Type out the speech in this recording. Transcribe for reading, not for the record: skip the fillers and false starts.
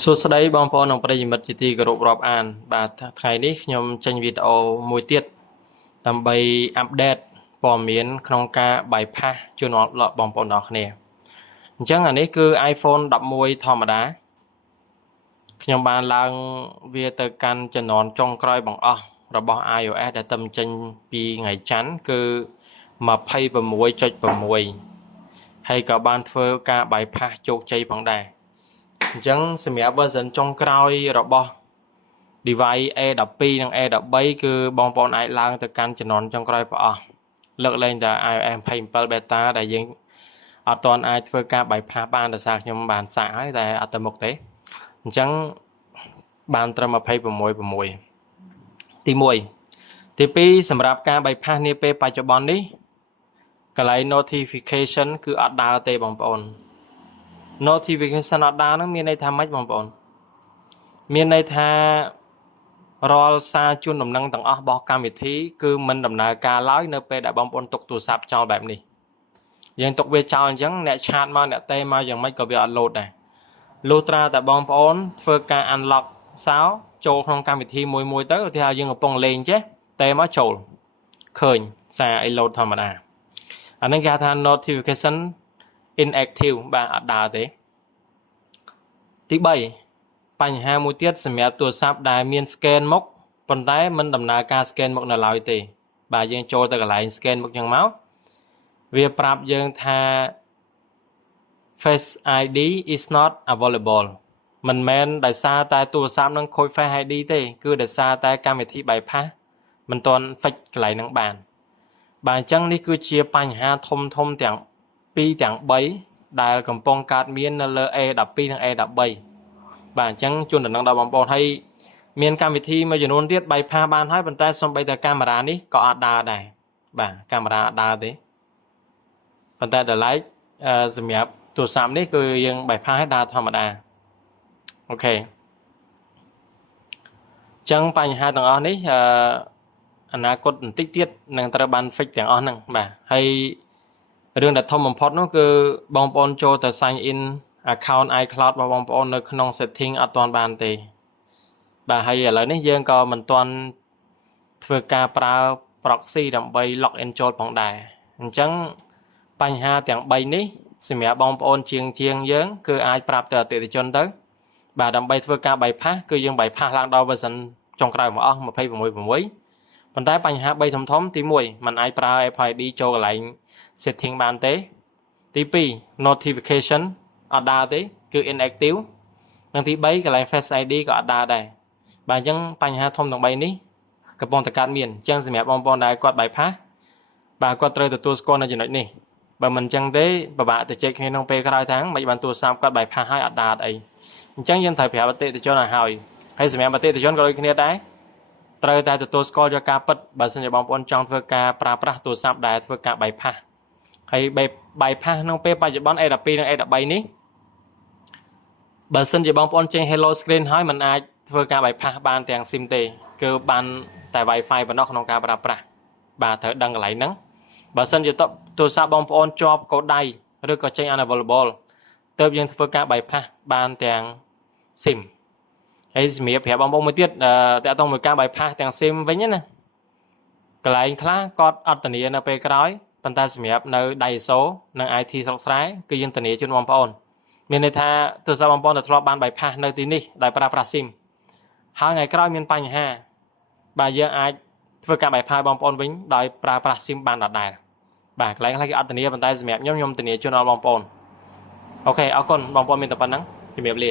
សួស្តីបងប្អូននិងប្រិយមិត្តជាទីគោរពរាប់អានបាទថ្ងៃនេះខ្ញុំចេញវីដេអូមួយទៀតដើម្បីអាប់ដេតព័ត៌មានក្នុងការ bypass ជូនដល់បងប្អូនទាំងអស់គ្នាអញ្ចឹងអានេះគឺ iPhone 11ធម្មតាខ្ញុំបានឡើងវាទៅកាន់ជំនាន់ចុងក្រោយបង្អស់របស់ iOS ដែលទៅចេញពីថ្ងៃច័ន្ទគឺ 26.6 ហើយក៏បានធ្វើការ bypass ជោគជ័យផងដែរអញ្ចឹងសម្រាប់ version ចុងក្រោយរបស់ device A12 និង A13 គឺបងប្អូនអាចឡើងទៅកាន់ជំនាន់ចុងក្រោយប្រអស់លើកលែងតែ iOS 27 beta ដែលយើងអត់ទាន់អាចធ្វើការ bypass បានដោយសារខ្ញុំបានសាកហើយតែអត់ទៅមុខទេអញ្ចឹងបានត្រឹម 26.6 ទី1ទី2សម្រាប់ការ bypass នាពេលបច្ចុប្បន្ននេះកន្លែង notification គឺអត់ដើរទេបងប្អូន notification អត់ដើរហ្នឹងមានន័យថាម៉េចបងប្អូនមានន័យថារាល់សារជូនដំណឹងទាំងអស់របស់កម្មវិធីគឺមិនដំណើរការឡើយនៅពេលដែលបងប្អូនទុកទូរស័ព្ទចោលបែបនេះយើងទុកវាចោលអញ្ចឹងអ្នកឆាតមកអ្នកតេមកយ៉ាងម៉េចក៏វាអត់លោតដែរលុះត្រាតែបងប្អូនធ្វើការ unlock សោចូលក្នុងកម្មវិធីមួយទៅឧទាហរណ៍យើងកំពុងលេងចេះតេមកចូលឃើញសារអីលោតធម្មតាអានេះគេហៅថា notification inactive បាទអត់ដើរទេទី3បញ្ហាមួយទៀតសម្រាប់ទូរស័ព្ទដែលមាន scan មុខប៉ុន្តែមិនដំណើរការ scan មុខនៅឡើយទេបាទយើងចូលទៅកន្លែង scan មុខចឹងមកវាប្រាប់យើងថា Face ID is not available មិនមែនដោយសារតែទូរស័ព្ទនឹងខូច Face ID ទេគឺដោយសារតែកម្មវិធី bypass មិនទាន់ fix កន្លែងហ្នឹងបានបាទអញ្ចឹងនេះគឺជាបញ្ហាធំទាំង2ទាំង3ដែលកំពុងកើតមាននៅលើ A12 និង A13 បាទអញ្ចឹងជូនដំណឹងដល់បងប្អូនហើយមានកម្មវិធីមួយចំនួនទៀត bypass បានហើយប៉ុន្តែសូម្បីតែកាមេរ៉ានេះក៏អត់ដើរដែរបាទកាមេរ៉ាអត់ដើរទេប៉ុន្តែដល់ឡែកសម្រាប់ទូរស័ព្ទនេះគឺយើង bypass ឲ្យដើរធម្មតាអូខេអញ្ចឹងបញ្ហាទាំងអស់នេះអនាគតបន្តិចទៀតនឹងត្រូវបាន fix ទាំងអស់ហ្នឹងបាទហើយរឿងដែលធំបំផុតនោះគឺបងប្អូនចូលទៅ sign in account iCloud របស់បងប្អូននៅក្នុង setting អត់ទាន់បានទេបាទហើយឥឡូវនេះយើងក៏មិនទាន់ធ្វើការប្រើ proxy ដើម្បី log in ចូលផងដែរអញ្ចឹងបញ្ហាទាំង3នេះសម្រាប់បងប្អូនជាងយើងគឺអាចប្រាប់ទៅអតិថិជនទៅបាទដើម្បីធ្វើការ bypass គឺយើង bypass ឡើងដល់ version ចុងក្រោយមកអស់ 26.6 ប៉ុន្តែបញ្ហា3ធំទី1มันអាចប្រើ Apple ID ចូលកន្លែង setting បានទេទី2 notification អត់ដើរទេគឺ inactive និងទី3កន្លែង Face ID ក៏អត់ដើរដែរបាទអញ្ចឹងបញ្ហាធំទាំង3នេះកំពុងតែកើតមានអញ្ចឹងសម្រាប់បងប្អូនដែលគាត់ bypass បាទគាត់ត្រូវទទួលស្គាល់នៅចំណុចនេះបើមិនអញ្ចឹងទេពិបាកទៅជែកគ្នាក្នុងពេលក្រោយថាមិនបានទូរស័ព្ទគាត់ bypass ហើយអត់ដើរអីអញ្ចឹងយើងត្រូវប្រាប់អតិថិជនឲ្យហើយសម្រាប់អតិថិជនក៏ដូចគ្នាដែរត្រូវតែទទួលស្គាល់យកការពិតបើសិនជាបងប្អូនចង់ធ្វើការប្រើប្រាស់ទូរស័ព្ទដែលធ្វើការ bypass ហើយ bypass ក្នុងពេលបច្ចុប្បន្ន A12 និង A13 នេះបើសិនជាបងប្អូនចេញ hello screen ហើយมันអាចធ្វើការ bypass បានទាំង SIM ទេគឺបានតែ Wi-Fi ប៉ុណ្ណោះក្នុងការប្រើប្រាស់បាទត្រូវដឹងកន្លែងហ្នឹងបើសិនជាទូរស័ព្ទបងប្អូនជាប់កូដដៃឬក៏ចេញ unavailable ទើបយើងធ្វើការ bypass បានទាំង SIM ហើយសម្រាប់ប្រាប់បងប្អូនមួយទៀតតើតោះមួយការ bypass ទាំង SIM វិញណាកន្លែងខ្លះគាត់អត់ធានានៅពេលក្រោយប៉ុន្តែសម្រាប់នៅ Daiso និង IT ស្រុកស្រែគឺយើងធានាជូនបងប្អូនមានន័យថាទូរស័ព្ទបងប្អូនដែលធ្លាប់បាន bypass នៅទីនេះដោយប្រើប្រាស់ SIM ហើយថ្ងៃក្រោយមានបញ្ហាបាទយើងអាចធ្វើការ bypass បងប្អូនវិញដោយប្រើប្រាស់ SIM បានដដែលបាទកន្លែងខ្លះគេអត់ធានាប៉ុន្តែសម្រាប់ខ្ញុំធានាជូនដល់បងប្អូនអូខេអរគុណបងប្អូនមានតែប៉ុណ្្នឹងជំរាបលា